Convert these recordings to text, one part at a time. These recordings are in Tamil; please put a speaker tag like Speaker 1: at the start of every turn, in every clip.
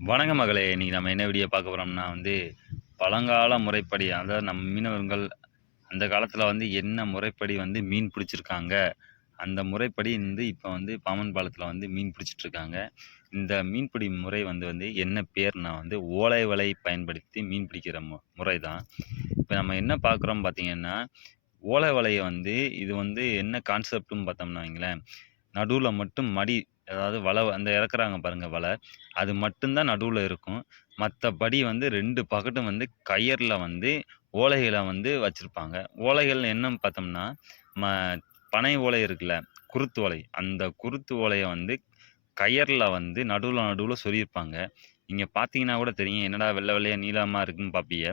Speaker 1: வணங்க மகளே இன்றைக்கி நம்ம என்ன வீடியோ பார்க்க போகிறோம்னா வந்து பழங்கால முறைப்படி அதாவது நம்ம மீனவர்கள் அந்த காலத்தில் வந்து என்ன முறைப்படி வந்து மீன் பிடிச்சிருக்காங்க அந்த முறைப்படி வந்து இப்போ வந்து பாமன் பாலத்தில் வந்து மீன் பிடிச்சிட்ருக்காங்க. இந்த மீன்பிடி முறை வந்து வந்து என்ன பேர்னா வந்து ஓலை வலை பயன்படுத்தி மீன் பிடிக்கிற மு முறை தான் இப்போ நம்ம என்ன பார்க்குறோம் பார்த்தீங்கன்னா ஓலை வலையை வந்து இது வந்து என்ன கான்செப்ட்னு பார்த்தோம்னா வைங்களேன் நடுவில் மட்டும் மடி அதாவது வலை அந்த இறக்குறாங்க பாருங்கள் வலை அது மட்டும்தான் நடுவில் இருக்கும். மற்றபடி வந்து ரெண்டு பக்கட்டும் வந்து கயரில் வந்து ஓலைகளை வந்து வச்சுருப்பாங்க. ஓலைகள் என்னன்னு பார்த்தோம்னா ம பனை ஓலை இருக்குல்ல குருத்து ஓலை. அந்த குருத்து ஓலையை வந்து கயரில் வந்து நடுவில் நடுவில் சொல்லியிருப்பாங்க நீங்கள் பார்த்தீங்கன்னா கூட தெரியும் என்னடா வெள்ளை வெள்ளையாக நீளமாக இருக்குன்னு பார்ப்பீங்க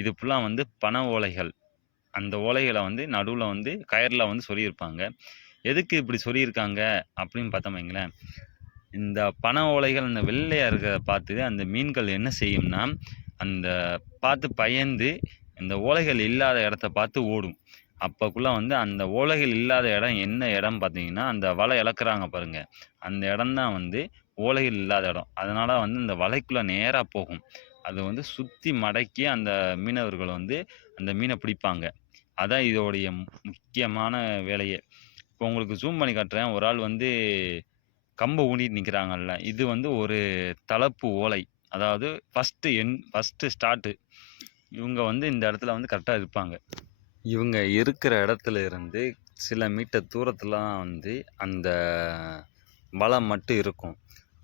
Speaker 1: இது ஃபுல்லாக வந்து பனை ஓலைகள். அந்த ஓலைகளை வந்து நடுவில் வந்து கயரில் வந்து சொல்லியிருப்பாங்க எதுக்கு இப்படி சொல்லியிருக்காங்க? அப்படின்னு பார்த்தோம் வைங்களேன். இந்த பனை ஓலைகள் அந்த வெள்ளையாக இருக்கிறத பார்த்து அந்த மீன்கள் என்ன செய்யும்னா அந்த பார்த்து பயந்து இந்த ஓலைகள் இல்லாத இடத்த பார்த்து ஓடும். அப்போக்குள்ளே வந்து அந்த ஓலைகள் இல்லாத இடம் என்ன இடம் பார்த்தீங்கன்னா அந்த வலை இழக்கிறாங்க பாருங்கள் அந்த இடம்தான் வந்து ஓலைகள் இல்லாத இடம். அதனால் வந்து இந்த வலைக்குள்ளே நேராக போகும். அது வந்து சுற்றி மடக்கி அந்த மீனவர்கள் வந்து அந்த மீனை பிடிப்பாங்க. அதான் இதோடைய முக்கியமான வேலையே. இப்போ உங்களுக்கு ஜூம் பண்ணி காட்டுறேன். ஒரு ஆள் வந்து கம்பை ஊனிட்டு நிற்கிறாங்கல்ல இது வந்து ஒரு தளப்பு ஓலை. அதாவது ஃபஸ்ட்டு என் ஃபஸ்ட்டு ஸ்டார்ட்டு இவங்க வந்து இந்த இடத்துல வந்து கரெக்டாக இருப்பாங்க. இவங்க இருக்கிற இடத்துல இருந்து சில மீட்டர் தூரத்துலாம் வந்து அந்த வலை மட்டும் இருக்கும்.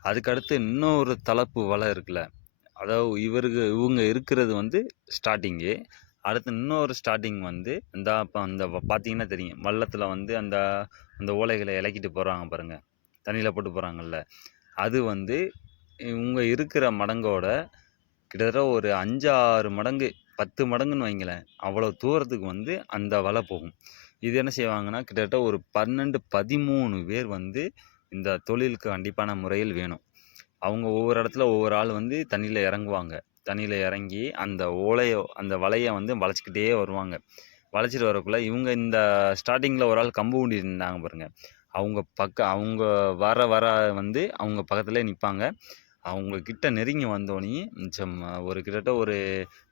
Speaker 1: அதுக்கடுத்து இன்னொரு தளப்பு வலை இருக்குல்ல. அதாவது இவருக்கு இவங்க இருக்கிறது வந்து ஸ்டார்டிங்கு அடுத்து இன்னொரு ஸ்டார்டிங் வந்து இந்த இப்போ அந்த பார்த்தீங்கன்னா தெரியும். வள்ளத்தில் வந்து அந்த அந்த ஓலைகளை இலக்கிட்டு போகிறாங்க பாருங்கள் தண்ணியில் போட்டு போகிறாங்கல்ல அது வந்து இவங்க இருக்கிற மடங்கோட கிட்டத்தட்ட ஒரு அஞ்சாறு மடங்கு பத்து மடங்குன்னு வைங்களேன். அவ்வளோ தூரத்துக்கு வந்து அந்த வலை போகும். இது என்ன செய்வாங்கன்னா கிட்டத்தட்ட ஒரு பன்னெண்டு பதிமூணு பேர் வந்து இந்த தொழிலுக்கு கண்டிப்பான முறையில் வேணும். அவங்க ஒவ்வொரு இடத்துல ஒவ்வொரு ஆள் வந்து தண்ணியில் இறங்குவாங்க. தண்ணியில் இறங்கி அந்த ஓலையை அந்த வலையை வந்து வளைச்சிக்கிட்டே வருவாங்க. வளைச்சிட்டு வரக்குள்ளே இவங்க இந்த ஸ்டார்டிங்கில் ஒரு ஆள் கம்பு ஊண்டி இருந்தாங்க பாருங்கள் அவங்க பக்க அவங்க வர வர வந்து அவங்க பக்கத்துலேயே நிற்பாங்க அவங்க கிட்ட நெருங்கி வந்தோடனே மிச்சம் ஒரு கிட்டத்தட்ட ஒரு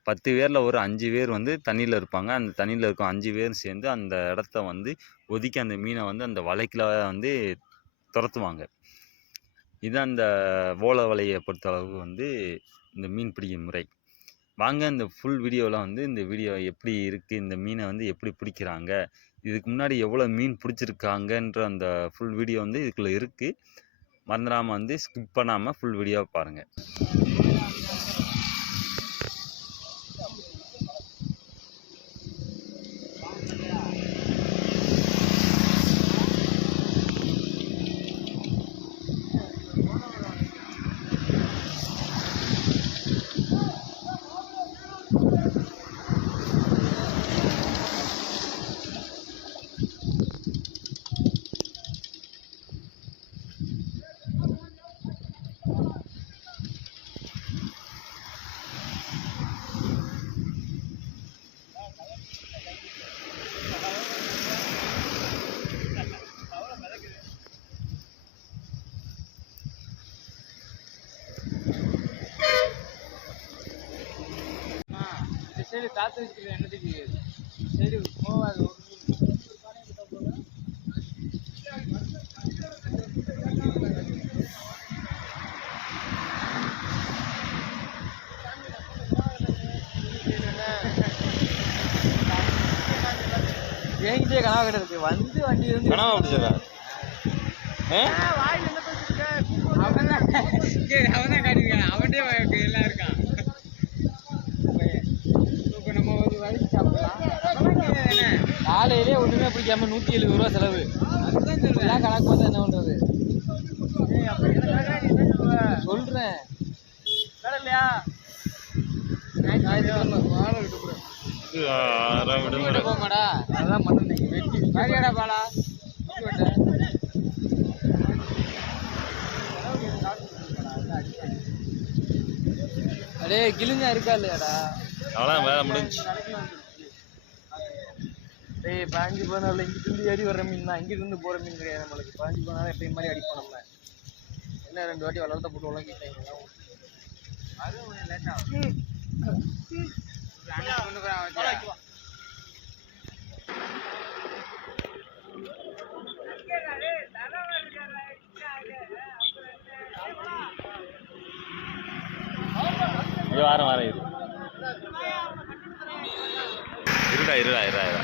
Speaker 1: பத்து பேரில் ஒரு அஞ்சு பேர் வந்து தண்ணியில் இருப்பாங்க. அந்த தண்ணியில் இருக்கும் அஞ்சு பேரும் சேர்ந்து அந்த இடத்த வந்து ஒதுக்கி அந்த மீனை வந்து அந்த வலைக்குள்ள வந்து துரத்துவாங்க. இதுதான் அந்த ஓலை வலையை பொறுத்தளவு வந்து இந்த மீன் பிடிக்கும் முறை. வாங்க இந்த ஃபுல் வீடியோவில் வந்து இந்த வீடியோ எப்படி இருக்குது இந்த மீனை வந்து எப்படி பிடிக்கிறாங்க இதுக்கு முன்னாடி எவ்வளோ மீன் பிடிச்சிருக்காங்கன்ற அந்த ஃபுல் வீடியோ வந்து இதுக்குள்ளே இருக்குது மறந்துடாமல் வந்து ஸ்கிப் பண்ணாமல் ஃபுல் வீடியோவை பாருங்கள்
Speaker 2: காத்து வச்சுக்கிற என்னத்துக்கு சைடு போகாது. என்கிட்டயே கனவா கிட்ட இருக்கு. வந்து வண்டி இருந்து
Speaker 1: கனவா பிடிச்சதா
Speaker 2: அவன் தான் அவன் தான் காட்டியிருக்கான். அவன்டே எல்லாம் இருக்கான் இப்போ நம்ம ஒரு வழிக்கு சாப்பிடலாம் காலையிலே ஒண்ணுமே பிடிக்காம நூத்தி எழுபது ரூபா செலவு. எல்லாம் கணக்கு பார்த்தா என்ன பண்றது? சொல்றேன். இல்லையா? போமாடா அதான் பண்ணு வெட்டி. காரியாடா பாலா அடே கிழிஞ்சா இருக்கா இல்லையாடா?
Speaker 1: அவ்வளோ வேலை முடிஞ்சு
Speaker 2: டேய் பாஞ்சு போனால இங்கிட்டு இருந்து ஏறி வர்ற மீன் தான். இங்கிட்டு இருந்து போற மீன் கிடையாது நம்மளுக்கு. பாஞ்சு போனாலும் எப்பயும் மாதிரி அடிப்போம் நம்ம என்ன ரெண்டு வாட்டி வளர்த்த போட்டு உலகிட்டாங்க
Speaker 1: இது வாரம் வாரம் இது இருடா இருடா இருடா இருடா.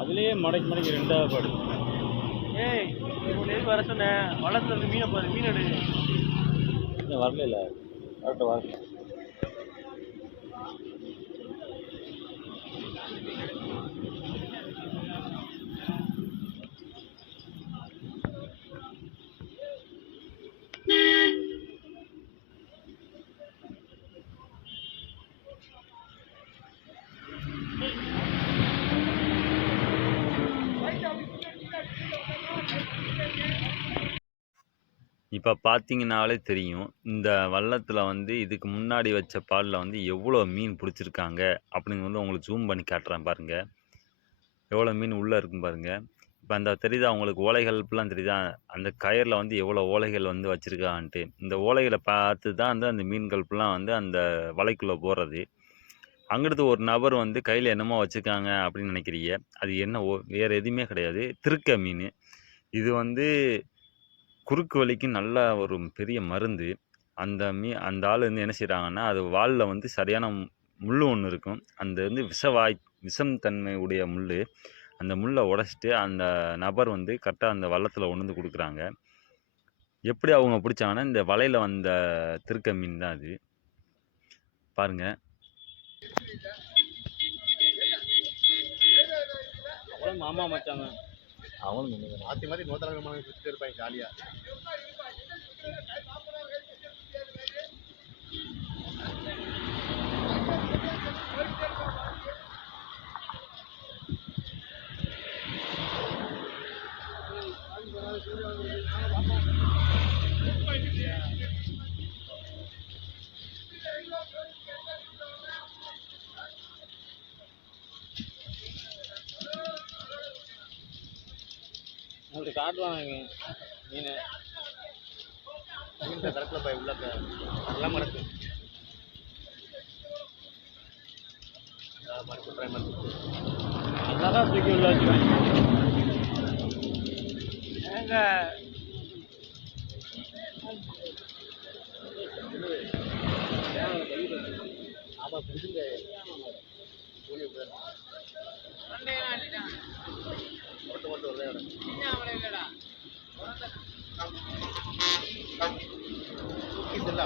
Speaker 1: அதுலயே மடக்கி மடக்கி ரெண்டாவது பாடு.
Speaker 2: ஏய் எதுக்கு வர சொன்னேன் வளத்துல இருந்து மீனை பாரு மீன் எடு.
Speaker 1: வரல இல்லை வரட்டும் வரட்டும் இப்போ பார்த்தீங்கனாலே தெரியும். இந்த வள்ளத்தில் வந்து இதுக்கு முன்னாடி வச்ச பாலில் வந்து எவ்வளோ மீன் பிடிச்சிருக்காங்க அப்படின்னு வந்து உங்களுக்கு ஜூம் பண்ணி காட்டுறேன் பாருங்கள் எவ்வளோ மீன் உள்ளே இருக்கும் பாருங்கள் இப்போ அந்த தெரியுதா? உங்களுக்கு ஓலைகள்லாம் தெரியுதா? அந்த கயரில் வந்து எவ்வளோ ஓலைகள் வந்து வச்சுருக்கான்ட்டு. இந்த ஓலைகளை பார்த்து தான் வந்து அந்த மீன்கள் வந்து அந்த வலைக்குள்ளே போகிறது அங்கிட்டு ஒரு நபர் வந்து கையில் என்னமோ வச்சுருக்காங்க அப்படின்னு நினைக்கிறீங்க. அது என்ன ஓ வேறு எதுவுமே கிடையாது. திருக்க மீன். இது வந்து குறுக்கு வலிக்கு நல்ல ஒரு பெரிய மருந்து. அந்த மீ அந்த ஆள் வந்து என்ன செய்கிறாங்கன்னா அது வாலில் வந்து சரியான முள் ஒன்று இருக்கும். அந்த வந்து விஷவாய் விஷம் தன்மை உடைய முள் அந்த முள்ளை உடச்சிட்டு அந்த நபர் வந்து கரெக்டாக அந்த வள்ளத்தில் கொண்டு வந்து கொடுக்குறாங்க. எப்படி அவங்க பிடிச்சாங்கன்னா இந்த வலையில் வந்த திருக்க மீன் தான் அது. பாருங்க.
Speaker 2: ஆமாம் மாமா மச்சாங்க
Speaker 1: அவனும்
Speaker 3: மாற்றி மாத்தி நூத்தரங்கமான சுற்றிட்டு இருப்பாங்க ஜாலியாக
Speaker 2: உங்களுக்கு காட்டுவாங்க மீன்.
Speaker 3: மீன். கடத்துல போய் உள்ள எல்லாம் மடக்கு மடக்கு ட்ரை பண்ணு.
Speaker 2: அழகா தூக்கி உள்ள வச்சுருவாங்க ஏங்க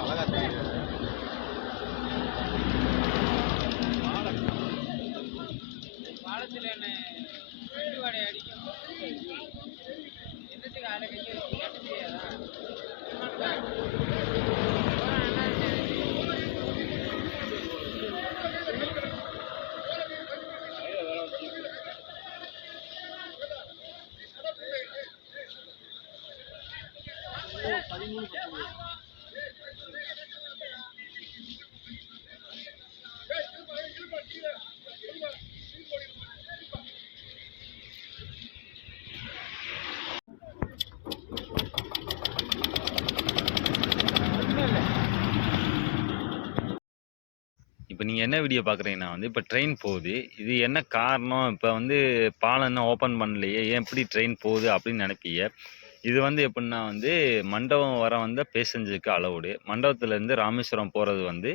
Speaker 2: Vágate.
Speaker 1: இப்போ நீங்கள் என்ன வீடியோ பார்க்குறீங்கன்னா வந்து இப்போ ட்ரெயின் போகுது. இது என்ன காரணம்? இப்போ வந்து பாலம் இன்னும் ஓப்பன் பண்ணலையே. ஏன் எப்படி ட்ரெயின் போகுது அப்படின்னு நினைப்பீங்க? இது வந்து எப்படின்னா வந்து மண்டபம் வர வந்த பேசஞ்சருக்கு அலவுடு மண்டபத்துலேருந்து ராமேஸ்வரம் போகிறது வந்து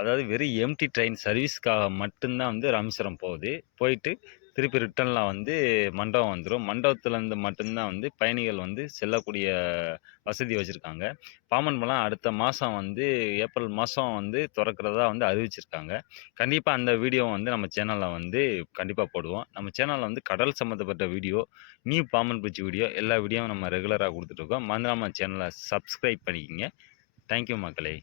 Speaker 1: அதாவது வெறும் எம்டி ட்ரெயின் சர்வீஸ்க்காக மட்டும்தான் வந்து ராமேஸ்வரம் போகுது. போயிட்டு திருப்பி ரிட்டனில் வந்து மண்டபம் வந்துடும் மண்டபத்துலேருந்து மட்டும்தான் வந்து பயணிகள் வந்து செல்லக்கூடிய வசதி வச்சுருக்காங்க. பாமன் பாலம் அடுத்த மாதம் வந்து ஏப்ரல் மாதம் வந்து திறக்கிறதா வந்து அறிவிச்சிருக்காங்க. கண்டிப்பாக அந்த வீடியோ வந்து நம்ம சேனலில் வந்து கண்டிப்பாக போடுவோம். நம்ம சேனலில் வந்து கடல் சம்மந்தப்பட்ட video new Pamban bridge video எல்லா வீடியோவும் நம்ம ரெகுலராக கொடுத்துட்ருக்கோம் மறந்துடாம சேனலை சப்ஸ்கிரைப் பண்ணிக்கோங்க. தேங்க்யூ மக்களே.